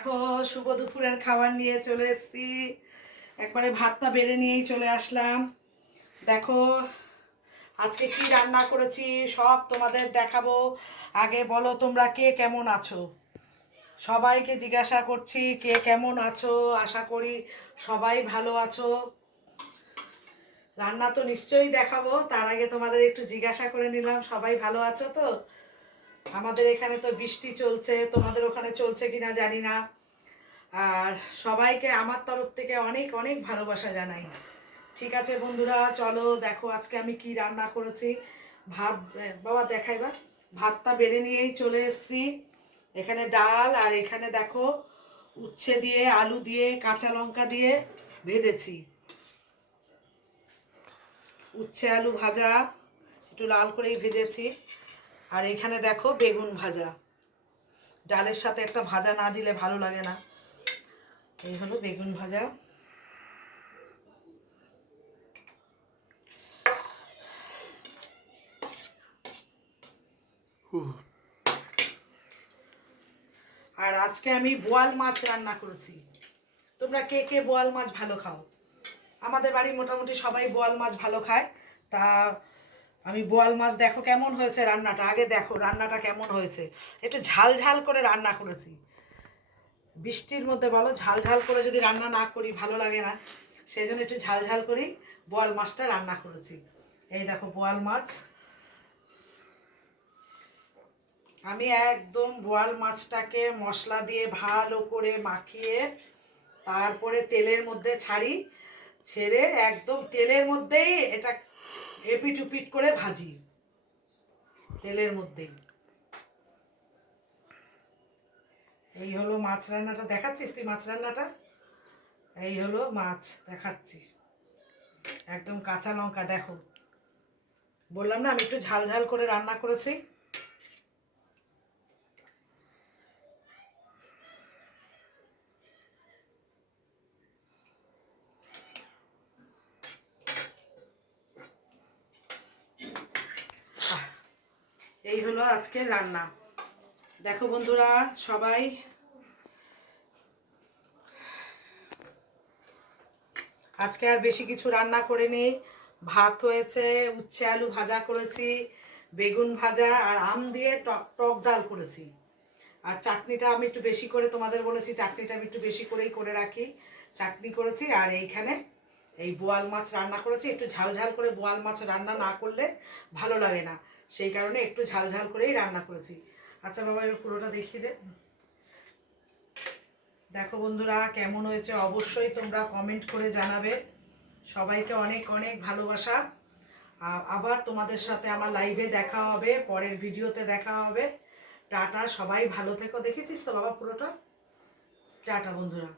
দেখো শুভ দুপুরের খাবার নিয়ে চলে এসেছি। একবারে ভাতটা বেড়ে নিয়েই চলে আসলাম। দেখো আজকে কি রান্না করেছি সব তোমাদের দেখাবো। আগে বলো তোমরা কে কেমন আছো? সবাইকে জিজ্ঞাসা করছি কে কেমন আছো। আশা করি সবাই ভালো আছো। রান্না তো নিশ্চয়ই দেখাবো, তার আগে তোমাদের একটু জিজ্ঞাসা করে নিলাম সবাই ভালো আছো তো। আমাদের এখানে তো বৃষ্টি চলছে, তোমাদের ওখানে চলছে কিনা জানি না। আর সবাইকে আমার তরফ থেকে অনেক অনেক ভালোবাসা জানাই। ঠিক আছে বন্ধুরা, চলো দেখো আজকে আমি কি রান্না করেছি। ভাত বাবা দেখাইবা। ভাতটা বেড়ে নিয়েই চলে এসেছি। এখানে ডাল আর এখানে দেখো উচ্ছে দিয়ে আলু দিয়ে কাঁচা লঙ্কা দিয়ে ভেজেছি। উচ্ছে আলু ভাজা একটু লাল করেই ভেজেছি। আর এখানে দেখো বেগুন ভাজা। ডালের সাথে একটা ভাজা না দিলে ভালো লাগে না। এই হলো বেগুন ভাজা। আর আজকে আমি বোয়াল মাছ রান্না করেছি। তোমরা কে কে বোয়াল মাছ ভালো খাও? আমাদের বাড়ি মোটামুটি সবাই বোয়াল মাছ ভালো খায়। তা আমি বোয়াল মাছ দেখো কেমন হয়েছে রান্নাটা, আগে দেখো রান্নাটা কেমন হয়েছে। একটু ঝাল ঝাল করে রান্না করেছি। বৃষ্টির মধ্যে বলো ঝাল ঝাল করে যদি রান্না না করি ভালো লাগে না, সেই জন্য একটু ঝাল ঝাল করেই বোয়াল মাছটা রান্না করেছি। এই দেখো বোয়াল মাছ। আমি একদম বোয়াল মাছটাকে মশলা দিয়ে ভালো করে মাখিয়ে তারপরে তেলের মধ্যে ছাড়ি। ছেড়ে একদম তেলের মধ্যেই এটা এপিট উপিট করে ভাজি, তেলের মধ্যেই। এই হলো মাছ রান্নাটা। দেখাচ্ছিস তুই মাছ রান্নাটা? এই হলো মাছ দেখাচ্ছি। একদম কাঁচা লঙ্কা দেখো, বললাম না আমি একটু ঝাল ঝাল করে রান্না করেছি। এই হলো আজকের রান্না। দেখো বন্ধুরা সবাই, আজকে আর বেশি কিছু রান্না করিনি। ভাত হয়েছে, উচ্ছে আলু ভাজা করেছি, বেগুন ভাজা আর আম দিয়ে টক টক ডাল করেছি। আর চাটনিটা আমি একটু বেশি করে তোমাদের বলেছি, চাটনিটা আমি একটু বেশি করেই করে রাখি। চাটনি করেছি আর এইখানে এই বোয়াল মাছ রান্না করেছি। একটু ঝাল ঝাল করে বোয়াল মাছ রান্না না করলে ভালো লাগে না, সেই কারণে একটু ঝাল ঝাল করেই রান্না করেছি। আচ্ছা বাবা এবার পুরোটা দেখিয়ে দে। দেখো বন্ধুরা কেমন হয়েছে অবশ্যই তোমরা কমেন্ট করে জানাবে। সবাইকে অনেক অনেক ভালোবাসা। আবার তোমাদের সাথে আমার লাইভে দেখা হবে, পরের ভিডিওতে দেখা হবে। টাটা, সবাই ভালো থেকো। দেখেছিস তো বাবা পুরোটা? টাটা বন্ধুরা।